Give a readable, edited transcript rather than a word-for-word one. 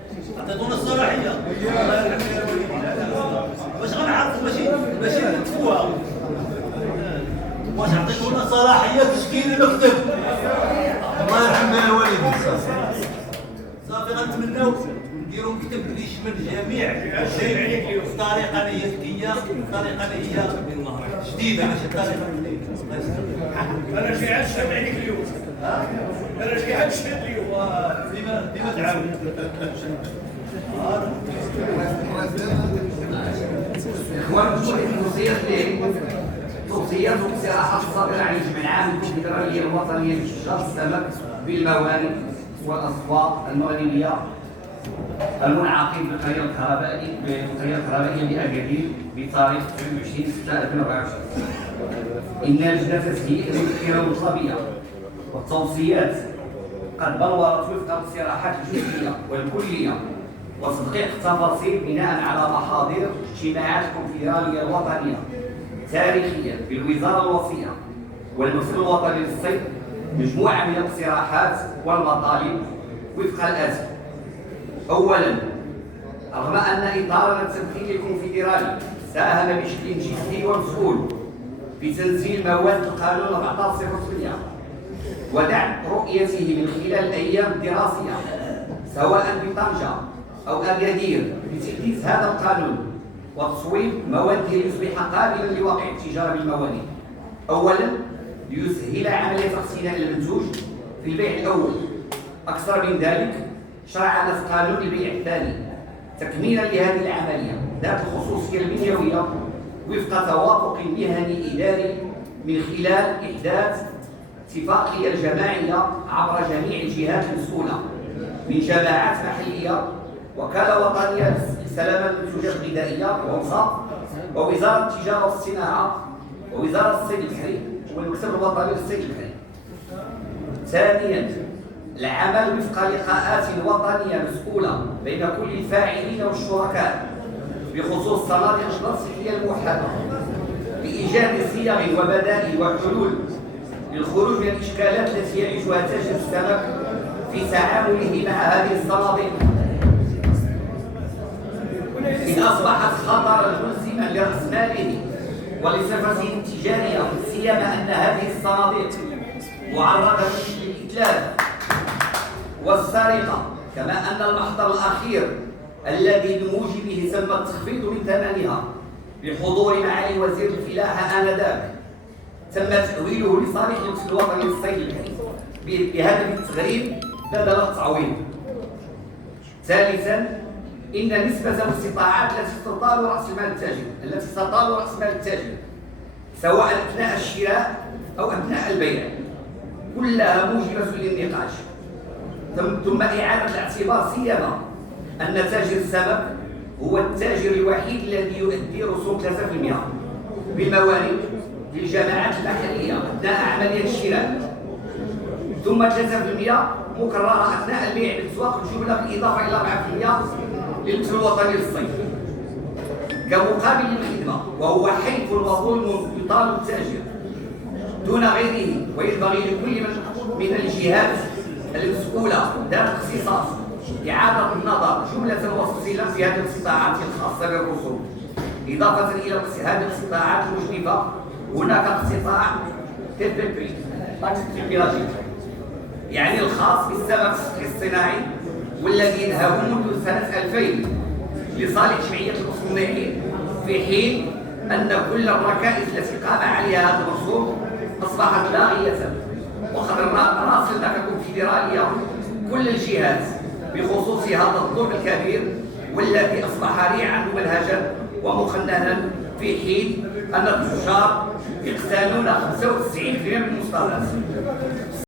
اعطيتونا الصلاحيه باش غنعرفوا ماشي نتفوها. واش عطيتونا صلاحيه تشكيل المكتب؟ الله يرحم بها الوالدين. صافي غنتمناو نديروا مكتب اللي يشمل جميع الشيء بطريقه اللي هي ذكيه، بطريقه اللي هي جديده، ماشي بطريقه انا جاي عاد الشهر عليك اليوم. انا جاي عاد الشهر اليوم. ديما تعاون. اخوان توصيات واقتراحات صادره عن الجمع العام للكونفدراليه الوطنيه لتجار السمك بالموانئ والاصوات المغربيه المنعقد بالقريه الكهربائيه لاكادير بتاريخ 22/6/2024. ان لجنه تسهيل المذكره المطلبيه والتوصيات قد بلورت وفق الاقتراحات الجزئيه والكليه وتدقيق التفاصيل بناء على محاضر اجتماعات الكونفدراليه الوطنيه تاريخيا بالوزاره الوصيه والمكتب الوطني للصيد مجموعه من الاقتراحات والمطالب وفق الاتي: اولا، رغم ان اطارنا التمثيلي الكونفدرالي ساهم بشكل جدي ومسؤول في تنزيل مواد القانون 1408 ودعم رؤيته من خلال الايام الدراسيه سواء بطنجه او اكادير لتحديث هذا القانون وتصويب مواد ليصبح قابلا لوقع التجاره بالموانئ. اولا، ليسهل عمليه اقتناء المنتوج في البيع الاول. اكثر من ذلك، شرعنا في قانون البيع الثاني تكميلا لهذه العمليه ذات الخصوصيه البنيويه وفق توافق مهني اداري من خلال احداث اتفاقيه جماعيه عبر جميع الجهات المسؤوله من جماعات محليه، وكاله وطنيه لسلامه المنتوجات الغذائيه والوصف، ووزاره التجاره والصناعه، ووزاره الصيد البحري، والمكتب الوطني للصيد البحري. ثانيا، العمل وفق لقاءات وطنيه مسؤوله بين كل الفاعلين والشركاء بخصوص صناديق الصحيه الموحده لايجاد صيغ وبدائل وحلول للخروج من الاشكالات التي يعيشها تاجر السمك في تعامله مع هذه الصناديق، إذ أصبحت خطرا ملزما لرأس ماله ولصفته التجارية، سيما أن هذه الصناديق معرضة للإتلاف والسرقة، كما أن المحضر الأخير الذي بموجبه تم التخفيض من ثمنها بحضور معالي وزير الفلاحة آنذاك تم تأويله لصالح المكتب الوطني للصيد البحري بهدف التغريب بدل التعويض. ثالثا، إن نسبة الاستطاعات التي تطال رأس مال التاجر سواء أثناء الشراء أو أثناء البيع كلها موجبة للنقاش. ثم إعادة الاعتبار سيما أن تاجر السمك هو التاجر الوحيد الذي يؤدي رسوم 3% بالموانئ للجماعات المحلية أثناء عملية الشراء، ثم 3% مكررة أثناء البيع بالأسواق الجملة بالإضافة إلى 4% للمكتب الوطني للصيد كمقابل للخدمة، وهو حيث وظلم يطال التاجر دون غيره. وينبغي لكل من الجهات المسؤولة ذات اختصاص إعادة النظر جملة وتفصيلا في هذه الاستطاعات الخاصة بالرسوم. إضافة إلى هذه الاستطاعات المجنبة، هناك استطاع TPP يعني الخاص بالسمك الصناعي والذي انهى منذ سنة 2000 لصالح جمعية المصنعين، في حين أن كل الركائز التي قام عليها هذا الرسوم أصبحت لاغية. وقد راسلنا ككونفدرالية كل الجهات بخصوص هذا الظلم الكبير والذي أصبح ريعا ممنهجا ومقننا، في حين أن التجار يقتنون 95% من المصدرات.